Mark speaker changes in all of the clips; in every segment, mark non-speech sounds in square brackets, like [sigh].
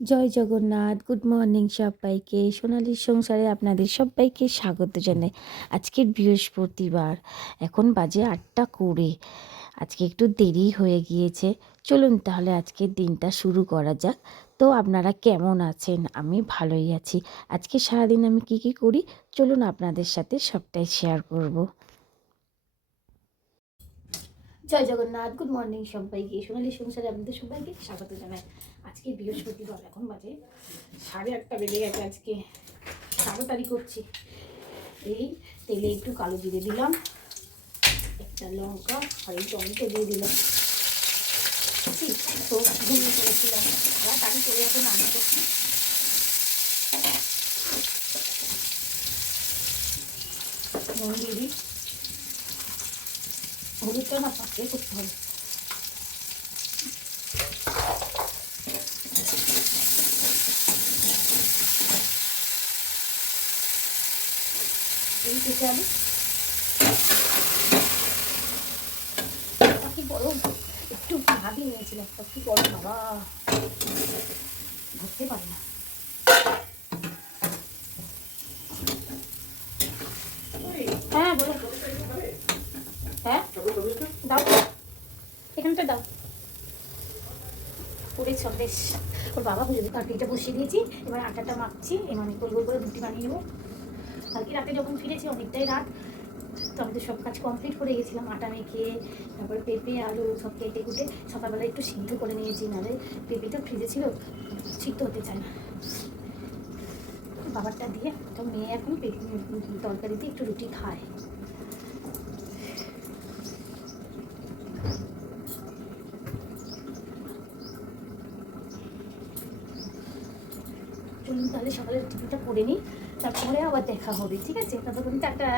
Speaker 1: জয় Jagannath good morning সবাইকে। সোনালির সংসারে আপনাদের সবাইকে স্বাগত জানাই। আজকের বৃহস্পতিবার, এখন বাজে আটটা কুড়ি। আজকে একটু দেরি হয়ে গিয়েছে। চলুন তাহলে আজকের দিনটা শুরু করা যাক। তো আপনারা কেমন আছেন? আমি ভালোই আছি। আজকে সারাদিন আমি কি কি করি? চলুন আপনাদের সাথে সবটাই শেয়ার করব। জয় জগন্নাথ। গুড মর্নিং সবাইকে, সোনালি সংসারে আপনাদের সবাইকে স্বাগত জানাই। আজকে বৃহস্পতিবার, এখন বাজে সাড়ে আটটা বেজে গেছে আজকে। তাড়াতাড়ি করছি এই তেলে একটু কালো জিরে দিলাম, একটা লঙ্কা আর এই টমেটো দিয়ে দিলাম। ঠিক পড়েছিলাম। তাড়াতাড়ি করে এখন রান্না করছি হলুদটা না পাতলে করতে হবে এই থেকে আমি কি গরম একটু ভাবি নিয়েছিলাম তা। কি গরম বাবা ধরতে পারি না হ্যাঁ দাও। এখানটা দাও। পড়েছ বেশ। ওর বাবা বুঝে তরকারিটা বসিয়ে দিয়েছি। এবার আটাটা মাখছি। এবার আমি গোল গোল করে রুটি বানিয়ে নেব। কালকে রাতে যখন ফিরেছি, অনেকটাই রাত। তো আমি তো সব কাজ কমপ্লিট করে গেছিলাম। আটা মেখে, তারপরে পেঁপে, আলু সব কেটে কুটে সকালবেলা একটু সিদ্ধ করে নিয়েছি। নাহলে পেঁপেটা ফ্রিজে ছিল, সিদ্ধ হতে চায় না। বাবারটা দিয়ে, তো মেয়ে এখন তরকারি দিয়ে একটু রুটি খায় চলুন তাহলে সকালের টিফিনটা করে নিই, তারপরে আবার দেখা হবে, ঠিক আছে? ততক্ষণ টাটা।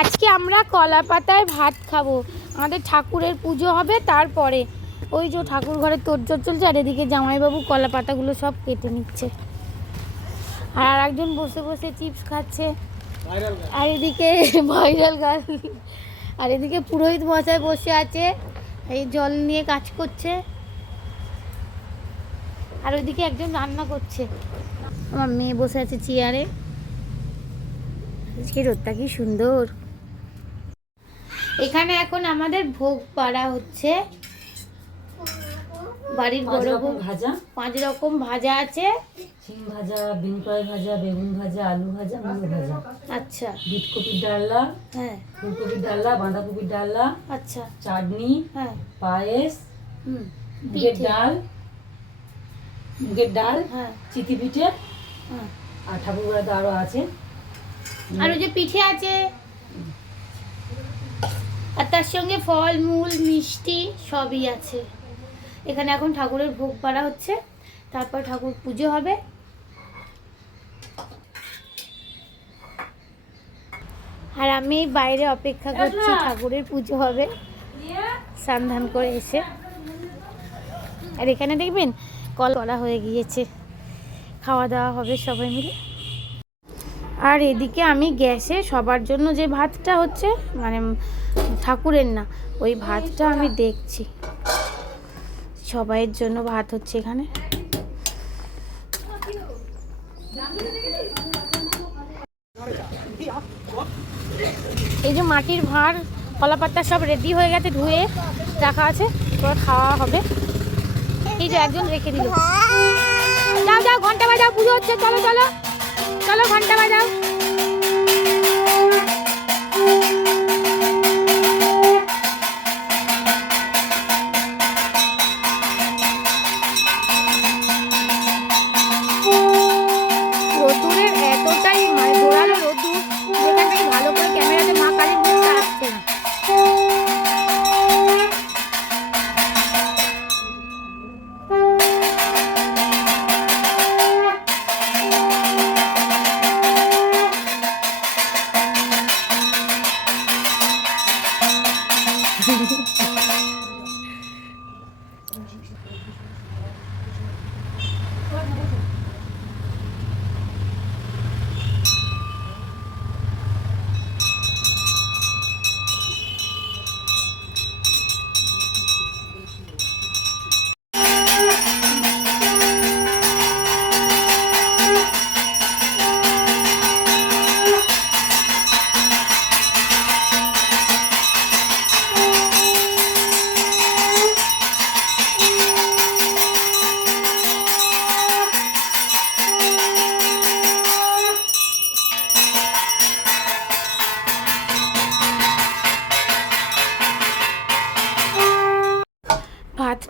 Speaker 1: আজকে আমরা কলা পাতায় ভাত খাব। আমাদের ঠাকুরের পুজো হবে, তারপরে ওই যে ঠাকুর ঘরে তোড়জোড় চলছে আর এদিকে জামাইবাবু কলা পাতাগুলো সব কেটে নিচ্ছে। আর আর একজন বসে বসে চিপস খাচ্ছে। আর এদিকে [laughs] ভাইরাল গাছ। আর এদিকে পুরোহিত মশাই বসে আছে এই জল নিয়ে কাজ করছে। আর ওইদিকে একজন রান্না করছে। আমার মেয়ে বসে আছে চেয়ারে। আজকে রোদটা কি সুন্দর। এখানে এখন আমাদের ভোগ পাড়া হচ্ছে। বাড়ির বড় বউ
Speaker 2: ভাজা।
Speaker 1: পাঁচ রকম ভাজা আছে।
Speaker 2: শিম ভাজা বিন কড়াই ভাজা বেগুন ভাজা আলু ভাজা মূলো ভাজা।
Speaker 1: আচ্ছা।
Speaker 2: বিট কপির ডালনা
Speaker 1: হ্যাঁ।
Speaker 2: ফুলকপির ডালনা বাঁধাকপির ডালনা
Speaker 1: আচ্ছা।
Speaker 2: চাটনি
Speaker 1: হ্যাঁ।
Speaker 2: পায়েস
Speaker 1: হুম।
Speaker 2: মুগের ডাল মুগের ডাল
Speaker 1: হ্যাঁ।
Speaker 2: চিতি পিঠে
Speaker 1: হ্যাঁ।
Speaker 2: আর ঠাকুর তো আরও আছে।
Speaker 1: আর ওই যে পিঠে আছে। আর তার সঙ্গে ফল মূল মিষ্টি সবই আছে। এখানে এখন ঠাকুরের ভোগ পাড়া হচ্ছে। তারপর ঠাকুর পুজো হবে। আর আমি বাইরে অপেক্ষা করছি, ঠাকুরের পুজো হবে। স্নান করে এসে। আর এখানে দেখবেন, কল করা হয়ে গিয়েছে। খাওয়া দাওয়া হবে সবাই মিলে। আর এদিকে আমি গ্যাসে সবার জন্য যে ভাতটা হচ্ছে মানে ঠাকুরের না, ওই ভাতটা আমি দেখছি। সবাইয়ের জন্য ভাত হচ্ছে এখানে। এই যে মাটির ভাঁড় কলা পাতা সব রেডি হয়ে গেছে, ধুয়ে রাখা আছে। এবার খাওয়া হবে। এই যে একজন রেখে দিল। যাও যাও, ঘণ্টা বাজাও, পুজো হচ্ছে। চলো চলো। চলো, ঘণ্টা বাজাও।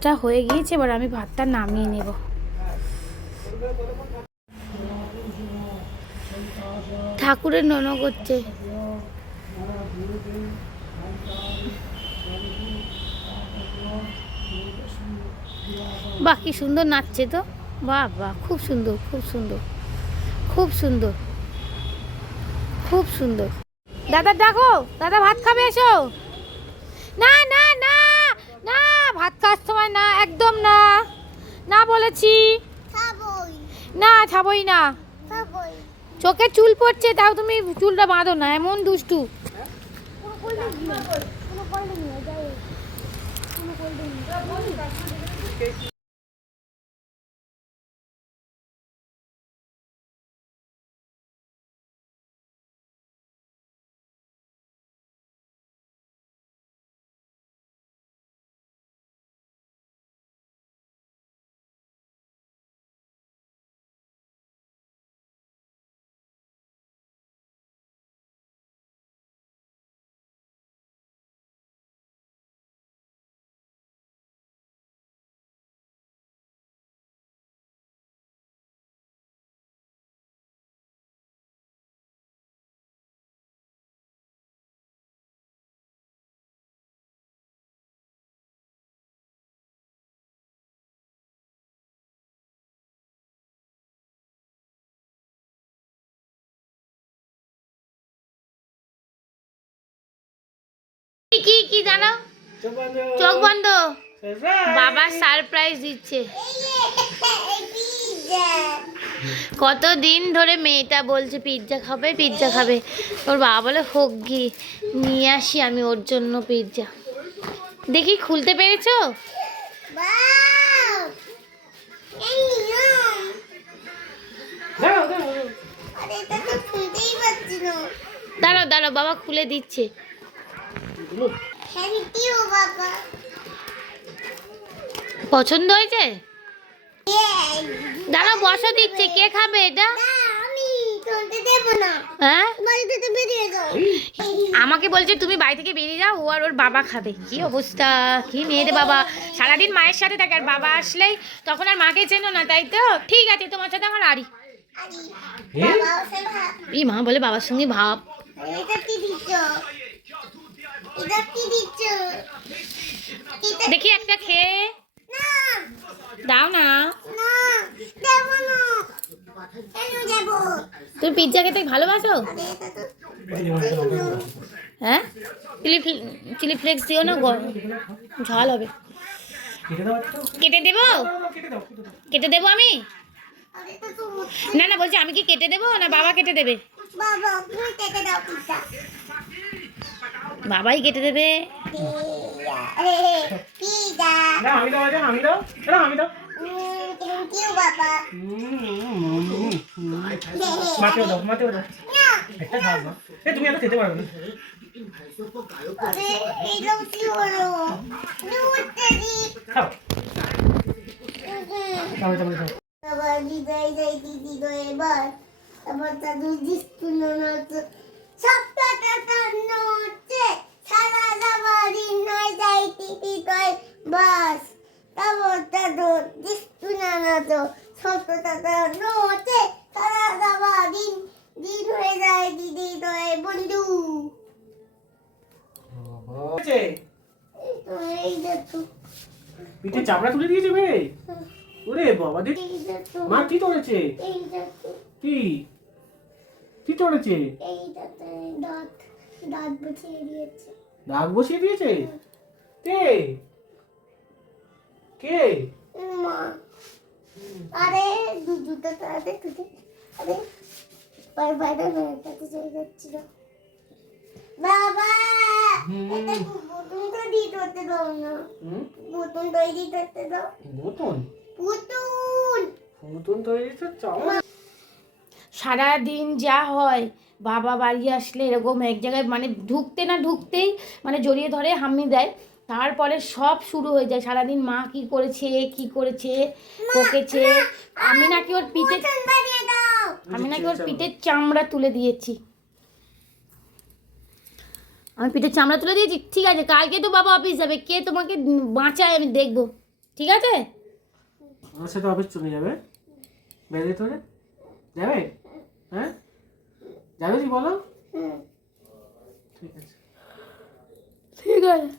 Speaker 1: ভাতটা হয়ে গিয়েছে, এবার আমি ভাতটা নামিয়ে নেব। ঠাকুরের নন করছে বাহ, কি সুন্দর নাচছে তো। বাহ বাহ, খুব সুন্দর খুব সুন্দর খুব সুন্দর খুব সুন্দর। দাদা, ডাকো, দাদা, ভাত খাবে, এসো। না খাওয়ার না একদম না। না বলেছি। না খাবই না। চোখে চুল পড়ছে তাও তুমি চুলটা বাঁধো না এমন দুষ্টু।
Speaker 3: কোনো
Speaker 1: জানো? চোখ বন্ধ। বাবা সারপ্রাইজ দিচ্ছে। কত দিন ধরে মেয়েটা বলছে পিৎজা খাবে পিৎজা খাবে। ওর বাবা বলে, হোক গি, নিয়ে আসি আমি ওর জন্য পিৎজা দেখি, খুলতে পেরেছ? দাঁড়াও দাঁড়াও, বাবা খুলে দিচ্ছে। পছন্দ হয়েছে. দাঁড়াও বসা দিচ্ছে। কে খাবে এটা? হ্যাঁ? আমাকে বলছে তুমি বাড়ি থেকে বেরিয়ে যাও ও আর ওর বাবা খাবে। কি অবস্থা? কি মেয়েদের বাবা? সারাদিন মায়ের সাথে থাকে আর বাবা আসলেই তখন আর মাকে চেনো না তাই তো? ঠিক আছে তোমার সাথে আমার আড়ি এই মা বলে বাবার সঙ্গে ভাব
Speaker 3: এটা কি দিচ্ছ এটা কি দিচ্ছ এটা
Speaker 1: দেখি একটা খেয়ে। দাও না। তুমি পিৎজা খেতে ভালোবাসো? হ্যাঁ? চিলি চিলি ফ্লেক্স দিও না ঝাল হবে। কেটে দেবো? কেটে দেবো আমি? না না, বলছি আমি কি কেটে দেবো না বাবা কেটে দেবে?
Speaker 3: বাবা কেটে
Speaker 1: বাবাই কেটে দেবে।
Speaker 3: আরে পিঠা
Speaker 4: না আমি দাও এটা আমি দাও এটা আমি দাও
Speaker 3: থ্যাংক ইউ বাবা।
Speaker 4: মাতেও দাও মাতেও দাও।
Speaker 3: না
Speaker 4: একটা খাও না এ তুমি এত খেতে পারবে না। খাও।
Speaker 3: আবার দিদাই যাই দিদি গো এবার। দাদু দিস্তুনো নতো সপ্তাহটা টান্ন হচ্ছে সারা যাবারি নয় যাই দিদি দাদু দিস্তুনো নতো সপ্তাহটা টান্ন হচ্ছে সারা যাবারি দিন হয়ে যায় দিদি গয় বন্ধু।
Speaker 4: পিঠে চাপড়া তুলে দিয়েছে বে। ওরে বাবা দেখো মা কি
Speaker 3: দেখো
Speaker 4: কি? কি
Speaker 3: এইটাতে দাঁত দাঁত বসিয়ে দিয়েছে।
Speaker 4: দাগ বসিয়ে দিয়েছে? কে কে?
Speaker 3: মা আরে দু তুই আরে পর বাইরে বেরোতে চলে যাচ্ছিল। বাবা। এটা বোতল তো দিয়ে করতে দাও না। বোতল তৈরি করতে দাও।
Speaker 4: বোতন
Speaker 3: পুতুল।
Speaker 4: বোতন তৈরি তো চাও
Speaker 1: সারা দিন যা হয় বাবা বাড়ি আসলে এরকম এক জায়গায় মানে ঢুকতে না ঢুকতেই মানে জড়িয়ে ধরে হামি দেয়। তারপরে সব শুরু হয়ে যায়। সারাদিন মা কি করেছে কি করেছে বকেছে আমি নাকি ওর পিঠে আমি নাকি ওর পিঠের চামড়া। তুলে দিয়েছি। আমি পিঠের চামড়া তুলে দিয়েছি? ঠিক আছে কালকে তো বাবা অফিস যাবে। কে তোমাকে বাঁচায় আমি দেখব। ঠিক আছে?
Speaker 4: আমার সাথে অফিস চলে যাবে। বেরিয়ে তোরে। যাবে? হ্যাঁ? যাবে কি বলো? ঠিক আছে।
Speaker 1: ঠিক আছে।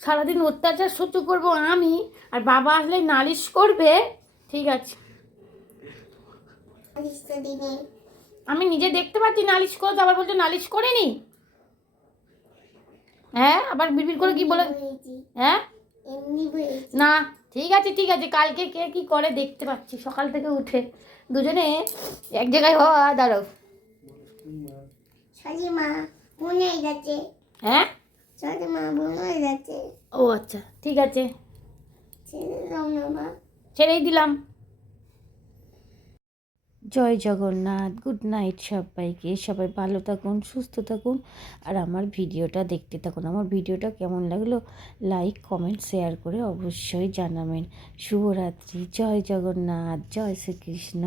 Speaker 1: সারাদিন অত্যাচার সহ্য করব আমি আর বাবা আসলে নালিশ করবে ঠিক আছে। আমি নিজে দেখতে পাচ্ছি নালিশ করতে আবার বলছো নালিশ করিনি হ্যাঁ আবার বিড়বিড় করে কি বলে? হ্যাঁ? না ঠিক আছে ঠিক আছে কালকে কে কি করে দেখতে পাচ্ছি সকাল থেকে উঠে। দুজনে এক জায়গায় হওয়া দাঁড়াও। হ্যাঁ? ও আচ্ছা ঠিক আছে। ছেড়েই দিলাম। জয় জগন্নাথ গুড নাইট সবাইকে। সবাই ভালো থাকুন সুস্থ থাকুন। আর আমার ভিডিওটা দেখতে থাকুন। আমার ভিডিওটা কেমন লাগল লাইক কমেন্ট শেয়ার করে অবশ্যই জানাবেন। শুভরাত্রি জয় জগন্নাথ জয় শ্রীকৃষ্ণ।